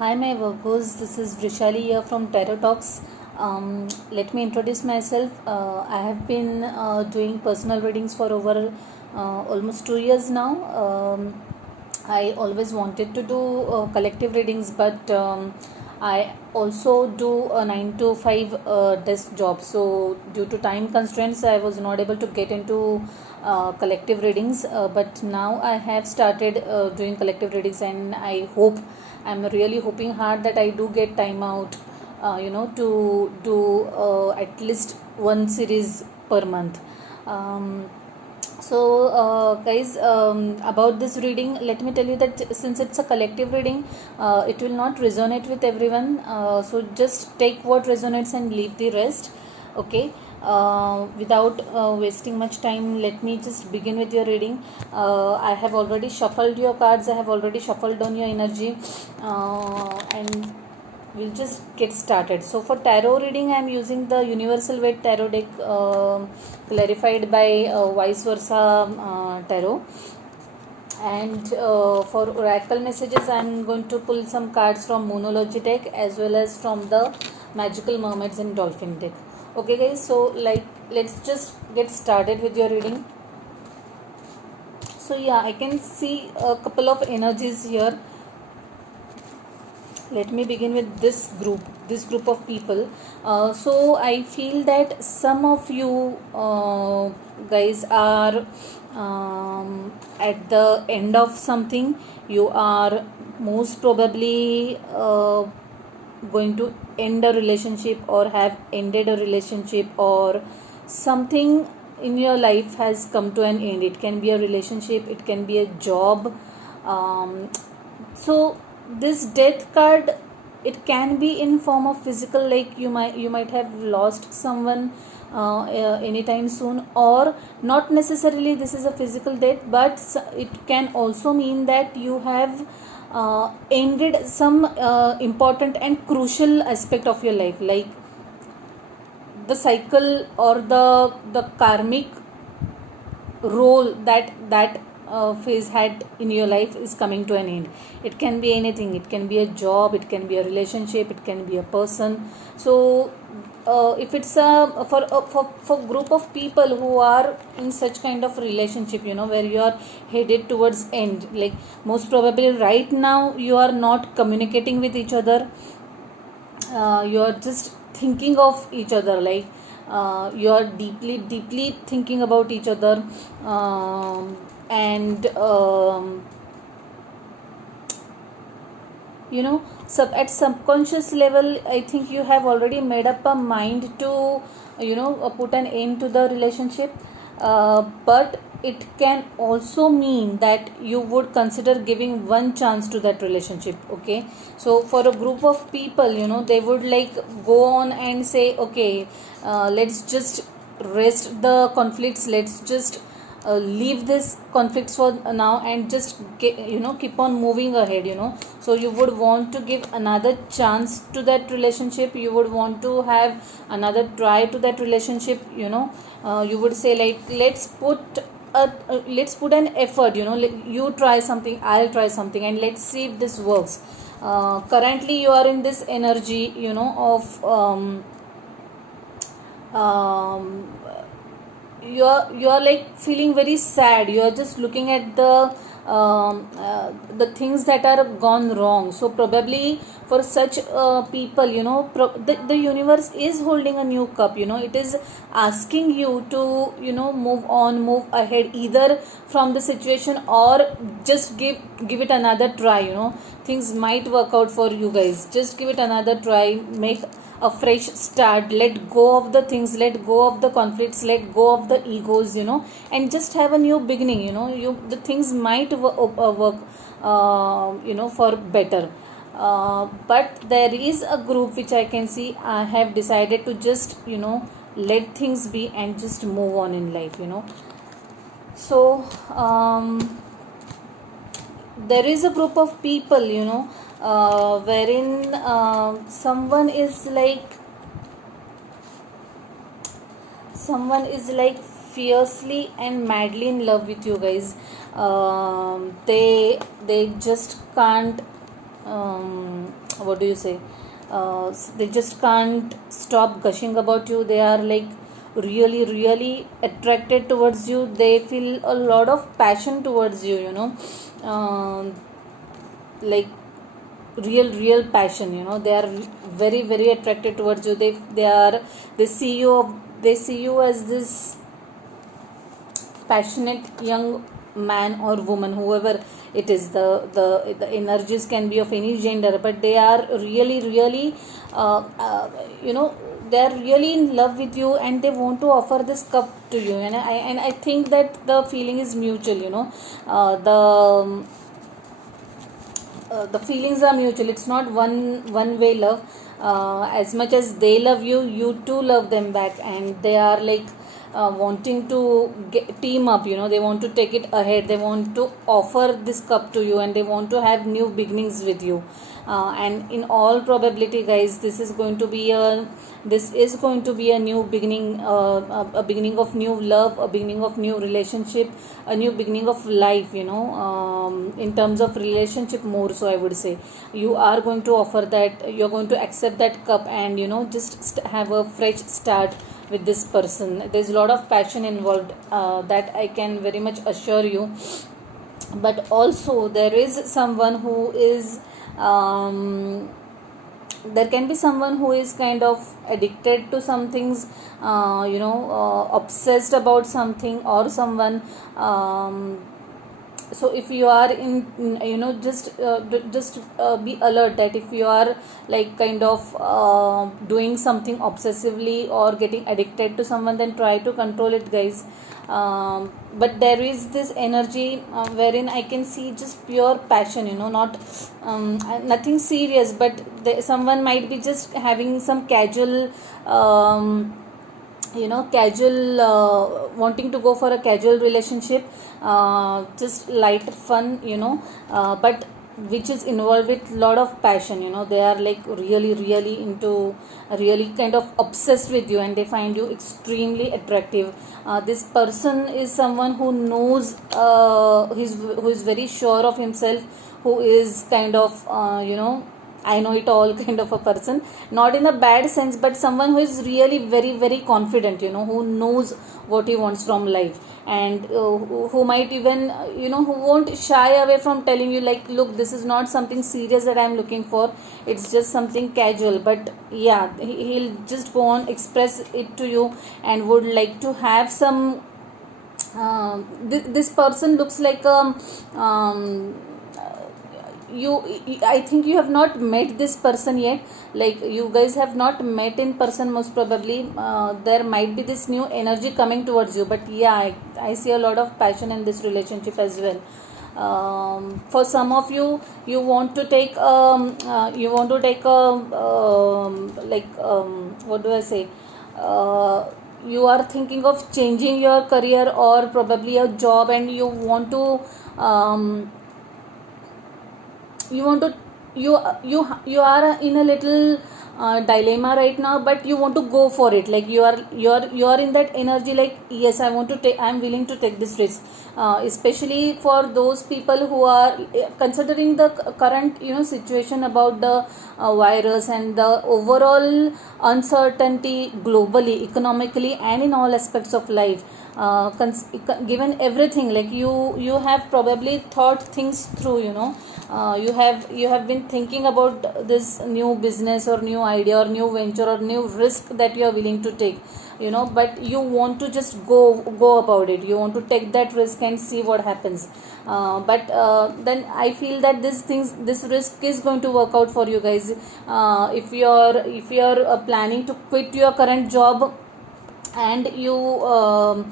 Hi, my Virgos. This is Vrishali here from Tarot Talks. Let me introduce myself. I have been doing personal readings for over almost 2 years now. I always wanted to do collective readings, but I also do a 9 to 5 desk job. So, due to time constraints, I was not able to get into collective readings. But now I have started doing collective readings, and I'm really hoping hard that I do get time out, to do at least one series per month. Um, guys, about this reading, let me tell you that since it's a collective reading, it will not resonate with everyone. So just take what resonates and leave the rest. Okay. Without wasting much time, let me just begin with your reading. I have already shuffled your cards. I have already shuffled on your energy, and we'll just get started. So for tarot reading, I'm using the Universal Weight Tarot deck, clarified by Vice Versa Tarot. And for oracle messages, I'm going to pull some cards from Moonology deck as well as from the Magical Mermaids and Dolphin deck. Okay, guys. So let's just get started with your reading. So yeah, I can see a couple of energies here. Let me begin with this group of people. So I feel that some of you guys are at the end of something. You are most probably going to end a relationship or have ended a relationship, or something in your life has come to an end. It can be a relationship, it can be a job. So this death card, it can be in form of physical, like you might have lost someone anytime soon, or not necessarily this is a physical death, but it can also mean that you have ended some important and crucial aspect of your life, like the cycle or the karmic role that phase had in your life is coming to an end. It can be anything. It can be a job, it can be a relationship, it can be a person. So if it's for group of people who are in such kind of relationship, where you are headed towards end, like most probably right now you are not communicating with each other. You are just thinking of each other, like you are deeply thinking about each other, and at subconscious level, I think you have already made up a mind to put an end to the relationship, but it can also mean that you would consider giving one chance to that relationship. Okay, so for a group of people, they would like go on and say, okay, let's just rest the conflicts, let's just leave this conflicts for now and just keep on moving ahead. So you would want to give another chance to that relationship, you would want to have another try to that relationship. You would say, like, let's put an effort. You try something, I'll try something, and let's see if this works. Currently you are in this energy of you're like feeling very sad. You are just looking at the things that are gone wrong. So probably for such people, the universe is holding a new cup. It is asking you to move on, move ahead, either from the situation, or just give it another try. Things might work out for you guys. Just give it another try, make a fresh start, let go of the things, let go of the conflicts, let go of the egos, and just have a new beginning. The things might work for better. But there is a group which I can see have decided to just let things be and just move on in life. So there is a group of people wherein someone is like fiercely and madly in love with you guys. They just can't what do you say, they just can't stop gushing about you. They are like really really attracted towards you. They feel a lot of passion towards you, you know. Like real passion, you know. They are very very attracted towards you. They see you as this passionate young man or woman, whoever it is. The energies can be of any gender, but they are really really you know, they are really in love with you, and they want to offer this cup to you. And I think that the feeling is mutual, you know. The feelings are mutual. It's not one way love. As much as they love you, you too love them back, and they are like wanting to team up, you know. They want to take it ahead. They want to offer this cup to you, and they want to have new beginnings with you. And in all probability, guys, this is going to be a new beginning, a beginning of new love, a beginning of new relationship, a new beginning of life, you know. In terms of relationship more so, I would say you are going to offer that, you're going to accept that cup, and you know, just have a fresh start with this person. There's a lot of passion involved, that I can very much assure you. But also there is someone who is there can be someone who is kind of addicted to some things, you know, obsessed about something or someone. So if you are in, you know, just be alert that if you are like kind of doing something obsessively or getting addicted to someone, then try to control it, guys. But there is this energy wherein I can see just pure passion, you know, not nothing serious, but someone might be just having some casual you know, casual wanting to go for a casual relationship, just light fun, you know, but which is involved with lot of passion, you know. They are like really really into, really kind of obsessed with you, and they find you extremely attractive. This person is someone who knows, who is very sure of himself, who is kind of you know, I know it all kind of a person, not in a bad sense, but someone who is really very very confident, you know, who knows what he wants from life, and who might even, you know, who won't shy away from telling you like, look, this is not something serious that I'm looking for, it's just something casual. But yeah, he'll just go on express it to you, and would like to have some this person looks like I think you have not met this person yet. Like, you guys have not met in person, most probably. There might be this new energy coming towards you, but yeah, I see a lot of passion in this relationship as well. For some of you, you want to take what do I say, you are thinking of changing your career or probably a job, and you want to you are in a little dilemma right now, but you want to go for it. Like, you are in that energy, like, yes, I'm willing to take this risk, especially for those people who are considering the current, you know, situation about the virus and the overall uncertainty globally, economically, and in all aspects of life. Given everything, like, you have probably thought things through, you know. You have been thinking about this new business or new idea or new venture or new risk that you are willing to take, you know, but you want to just go about it. You want to take that risk and see what happens. But then I feel that this risk is going to work out for you guys. If you're planning to quit your current job, and you're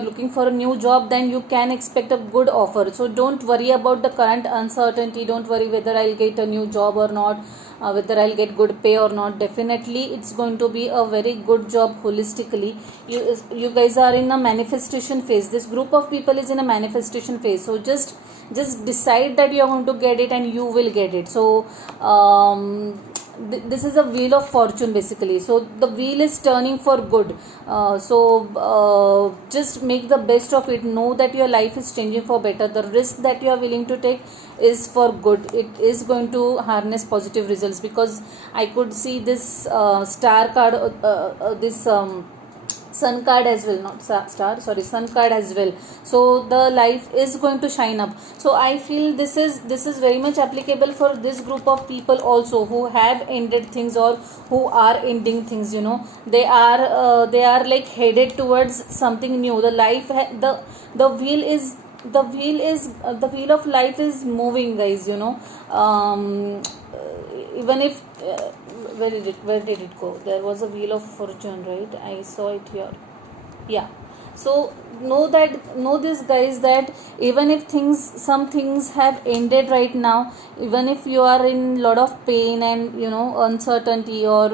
looking for a new job, then you can expect a good offer. So don't worry about the current uncertainty. Don't worry whether I'll get a new job or not, whether I'll get good pay or not. Definitely it's going to be a very good job holistically. You guys are in a manifestation phase. This group of people is in a manifestation phase. So just decide that you're going to get it, and you will get it. So this is a wheel of fortune basically. So the wheel is turning for good. Just make the best of it. Know that your life is changing for better. The risk that you are willing to take is for good. It is going to harness positive results, because I could see this star card, this sun card as well, not star, sorry, sun card as well. So the life is going to shine up. So I feel this is very much applicable for this group of people also, who have ended things or who are ending things. They are like headed towards something new. The life the wheel is the wheel of life is moving, guys. Even if where did it go? There was a wheel of fortune, right? I saw it here. Yeah. So know this, guys, that even if some things have ended right now, even if you are in lot of pain and uncertainty, or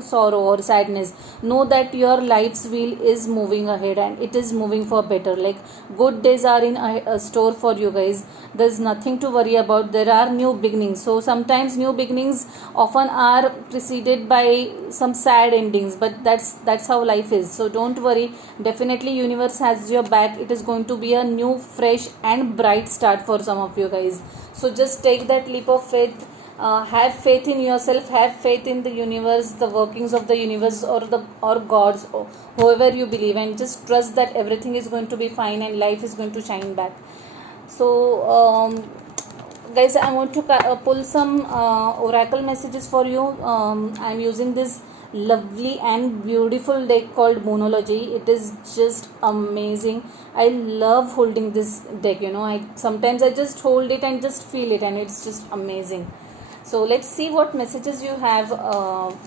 sorrow or sadness, know that your life's wheel is moving ahead, and it is moving for better. Like, good days are in a store for you, guys. There's nothing to worry about. There are new beginnings. So sometimes new beginnings often are preceded by some sad endings, but that's how life is. So don't worry. Definitely universe has your back. It is going to be a new, fresh and bright start for some of you, guys. So just take that leap of faith. Have faith in yourself, have faith in the universe, the workings of the universe, or gods, or whoever you believe, and just trust that everything is going to be fine and life is going to shine back. So guys, I want to pull some oracle messages for you. I'm using this lovely and beautiful deck called Moonology. It is just amazing. I love holding this deck. Sometimes I just hold it and just feel it, and it's just amazing. So let's see what messages you have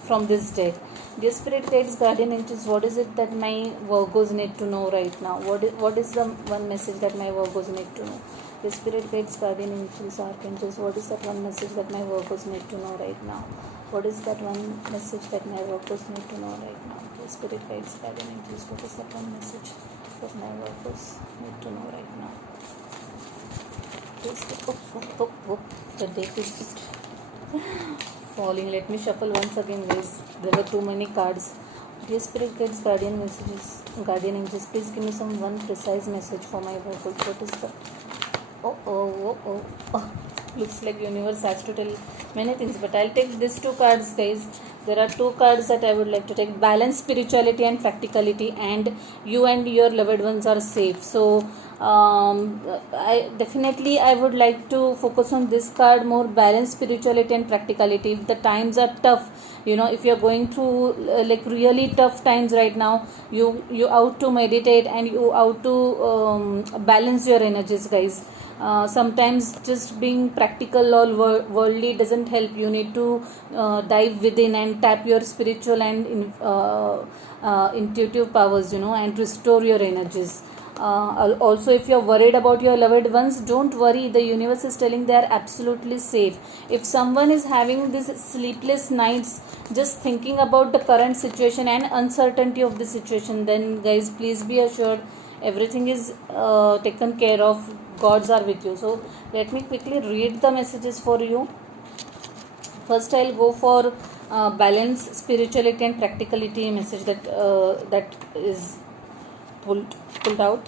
from this deck. Dear Spirit Guides, Guardian Angels, what is it that my Virgos need to know right now? What is the one message that my Virgos need to know? Dear Spirit Guides, Guardian Angels, Archangels, what is that one message that my Virgos need to know right now? What is that one message that my Virgos need to know right now? Dear Spirit Guides, Guardian Angels, what is that one message that my Virgos need to know right now? The deck is just falling. Let me shuffle once again, guys. There were too many cards. Dear Spirit Guides, Guardian Messages, Guardian Angels, please give me some one precise message for my Virgos. What is the looks like universe has to tell many things, but I'll take these two cards, guys. There are two cards that I would like to take: balance, spirituality and practicality, and you and your loved ones are safe. So I would like to focus on this card more: balance, spirituality and practicality. If the times are tough, if you're going through like really tough times right now, you out to meditate, and you out to balance your energies, guys. Sometimes just being practical or worldly doesn't help. You need to dive within and tap your spiritual and intuitive powers, and restore your energies. Also, if you're worried about your loved ones, don't worry. The universe is telling they are absolutely safe. If someone is having these sleepless nights just thinking about the current situation and uncertainty of the situation, then guys, please be assured everything is taken care of. Gods are with you. So let me quickly read the messages for you. First, I'll go for balance, spirituality and practicality message that is pulled out.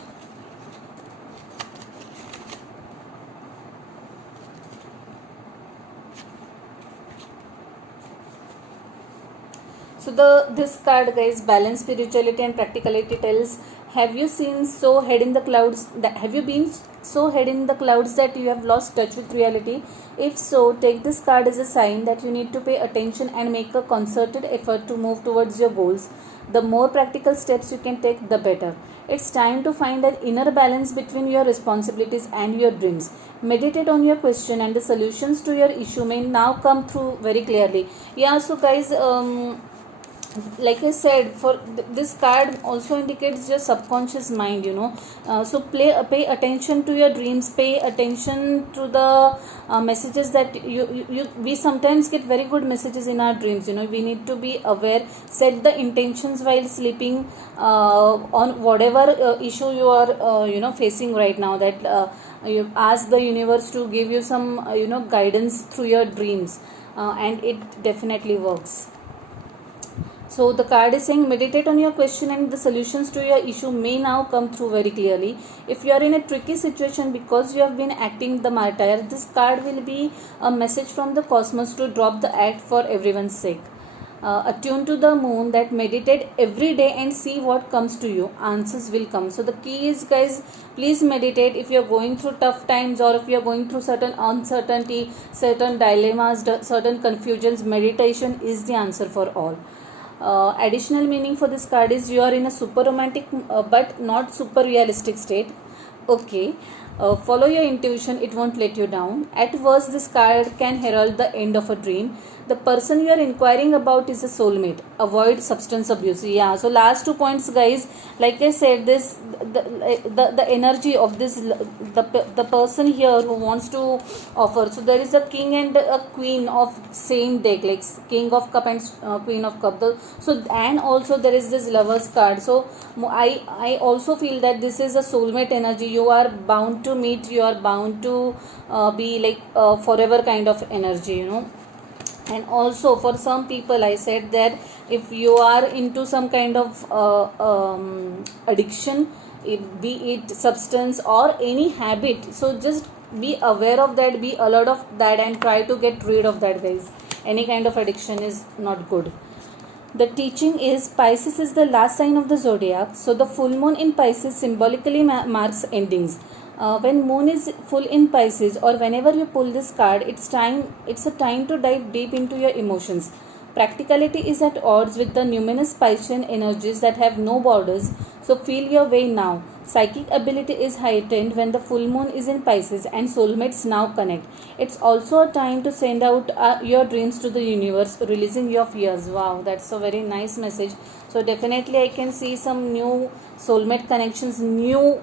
So this card, guys, balance, spirituality and practicality, tells, have you been so head in the clouds that you have lost touch with reality? If so, take this card as a sign that you need to pay attention and make a concerted effort to move towards your goals. The more practical steps you can take, the better. It's time to find an inner balance between your responsibilities and your dreams. Meditate on your question, and the solutions to your issue may now come through very clearly. Yeah, so guys, like I said, for this card also indicates your subconscious mind, so pay attention to your dreams, pay attention to the messages that we sometimes get very good messages in our dreams. We need to be aware, set the intentions while sleeping, on whatever issue you are facing right now, that you ask the universe to give you some guidance through your dreams, and it definitely works. So the card is saying meditate on your question and the solutions to your issue may now come through very clearly. If you are in a tricky situation because you have been acting the martyr, this card will be a message from the cosmos to drop the act for everyone's sake. Attune to the moon, that meditate every day and see what comes to you. Answers will come. So the key is, guys, please meditate. If you are going through tough times, or if you are going through certain uncertainty, certain dilemmas, certain confusions, meditation is the answer for all. Additional meaning for this card is you are in a super romantic but not super realistic state. Okay. Follow your intuition, it won't let you down. At worst, this card can herald the end of a dream. The person you are inquiring about is a soulmate. Avoid substance abuse. Yeah, so last 2 points, guys. Like I said, this the energy of this, the person here who wants to offer. So there is a king and a queen of same deck, like king of cup and queen of cup. And also there is this lovers card. So I also feel that this is a soulmate energy. You are bound to meet, you are bound to be like forever kind of energy. And also for some people, I said that if you are into some kind of addiction, be it substance or any habit, so just be aware of that, be alert of that, and try to get rid of that, guys. Any kind of addiction is not good. The teaching is Pisces is the last sign of the zodiac, so the full moon in Pisces symbolically marks endings. When moon is full in Pisces, or whenever you pull this card, it's a time to dive deep into your emotions. Practicality is at odds with the numinous Piscean energies that have no borders, so feel your way now. Psychic ability is heightened when the full moon is in Pisces and soulmates now connect. It's also a time to send out your dreams to the universe, releasing your fears. Wow, that's a very nice message. So definitely I can see some new soulmate connections, new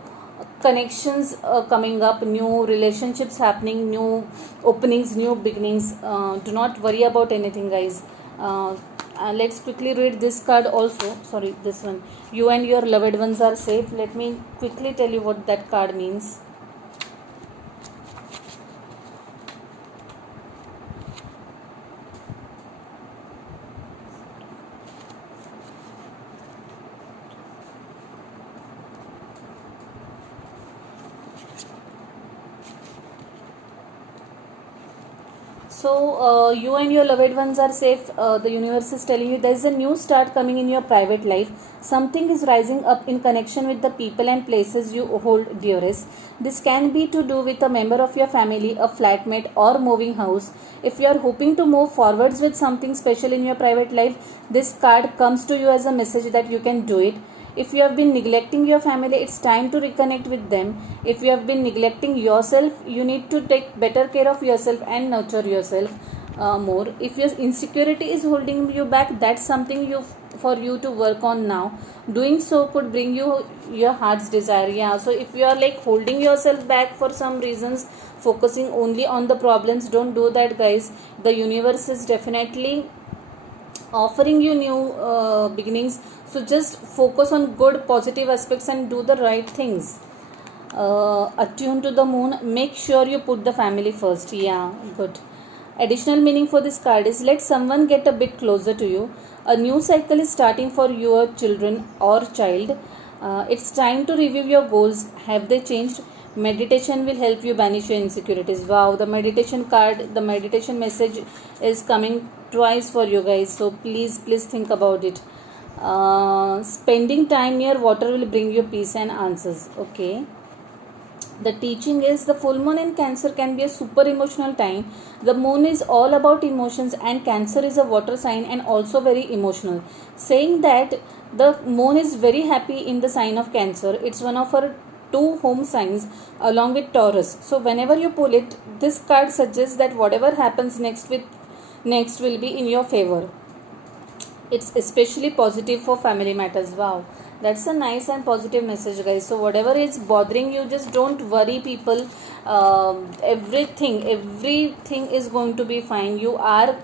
connections coming up, new relationships happening, new openings, new beginnings. Do not worry about anything, guys. Let's quickly read this card also. Sorry, this one. You and your loved ones are safe. Let me quickly tell you what that card means. So you and your loved ones are safe. The universe is telling you there is a new start coming in your private life. Something is rising up in connection with the people and places you hold dearest. This can be to do with a member of your family, a flatmate, or moving house. If you are hoping to move forwards with something special in your private life, this card comes to you as a message that you can do it. If you have been neglecting your family, it's time to reconnect with them. If you have been neglecting yourself, you need to take better care of yourself and nurture yourself more. If your insecurity is holding you back, that's something for you to work on now. Doing so could bring you your heart's desire. Yeah, so if you are like holding yourself back for some reasons, focusing only on the problems, don't do that, guys. The universe is definitely offering you new beginnings, so just focus on good positive aspects and do the right things. Attune to the moon, make sure you put the family first. Yeah, good. Additional meaning for this card is let someone get a bit closer to you. A new cycle is starting for your children or child. It's time to review your goals. Have they changed? Meditation will help you banish your insecurities. Wow, the meditation card, the meditation message is coming twice for you guys, so please think about it. Spending time near water will bring you peace and answers. Okay. The teaching is the full moon in Cancer can be a super emotional time. The moon is all about emotions and Cancer is a water sign and also very emotional. Saying that the moon is very happy in the sign of Cancer. It's one of her two home signs along with Taurus. So whenever you pull it, this card suggests that whatever happens next will be in your favor. It's especially positive for family matters. Wow, that's a nice and positive message, guys. So whatever is bothering you, just don't worry, people. Everything is going to be fine. You are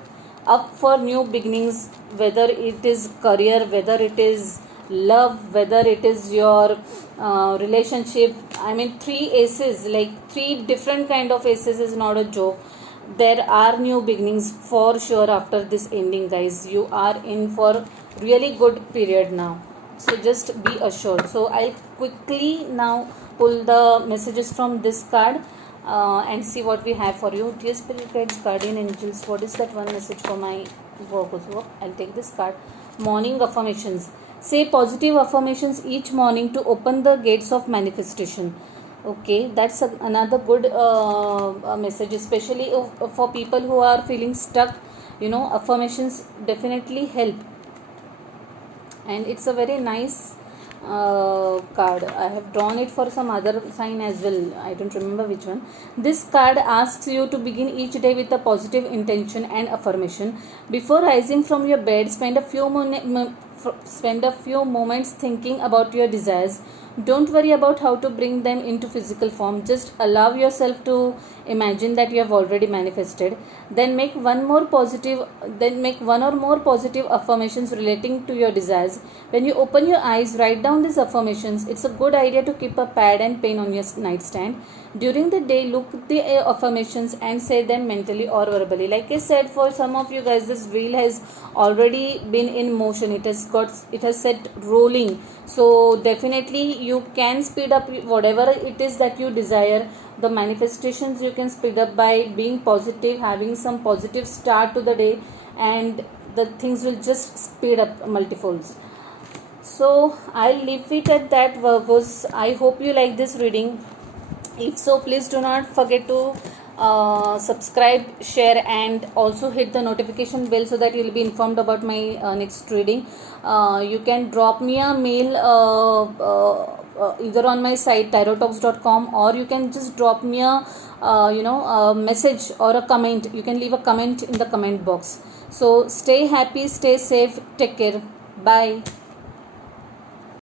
up for new beginnings, whether it is career, whether it is love, whether it is your relationship. I mean, three aces, like three different kind of aces, is not a joke. There are new beginnings for sure after this ending, guys. You are in for really good period now, so just be assured. So I'll quickly now pull the messages from this card and see what we have for you. Dear spirit guides, guardian angels, what is that one message for my work? I'll take this card. Morning affirmations. Say positive affirmations each morning to open the gates of manifestation. Okay, that's another good message, especially for people who are feeling stuck. Affirmations definitely help, and it's a very nice card. I have drawn it for some other sign as well. I don't remember which one. This card asks you to begin each day with a positive intention and affirmation. Before rising from your bed, spend a few moments thinking about your desires. Don't worry about how to bring them into physical form. Just allow yourself to imagine that you have already manifested. Then make one or more positive affirmations relating to your desires. When you open your eyes, write down these affirmations. It's a good idea to keep a pad and pen on your nightstand. During the day, look at the affirmations and say them mentally or verbally. Like I said, for some of you guys, this wheel has already been in motion. It has set rolling. So definitely you can speed up whatever it is that you desire. The manifestations you can speed up by being positive, having some positive start to the day, and the things will just speed up multifolds. So I'll leave it at that, Virgos. I hope you like this reading. If so, please do not forget to subscribe, share, and also hit the notification bell so that you will be informed about my next reading. You can drop me a mail either on my site tarottalks.com, or you can just drop me a message or a comment. You can leave a comment in the comment box. So stay happy, stay safe, take care, bye.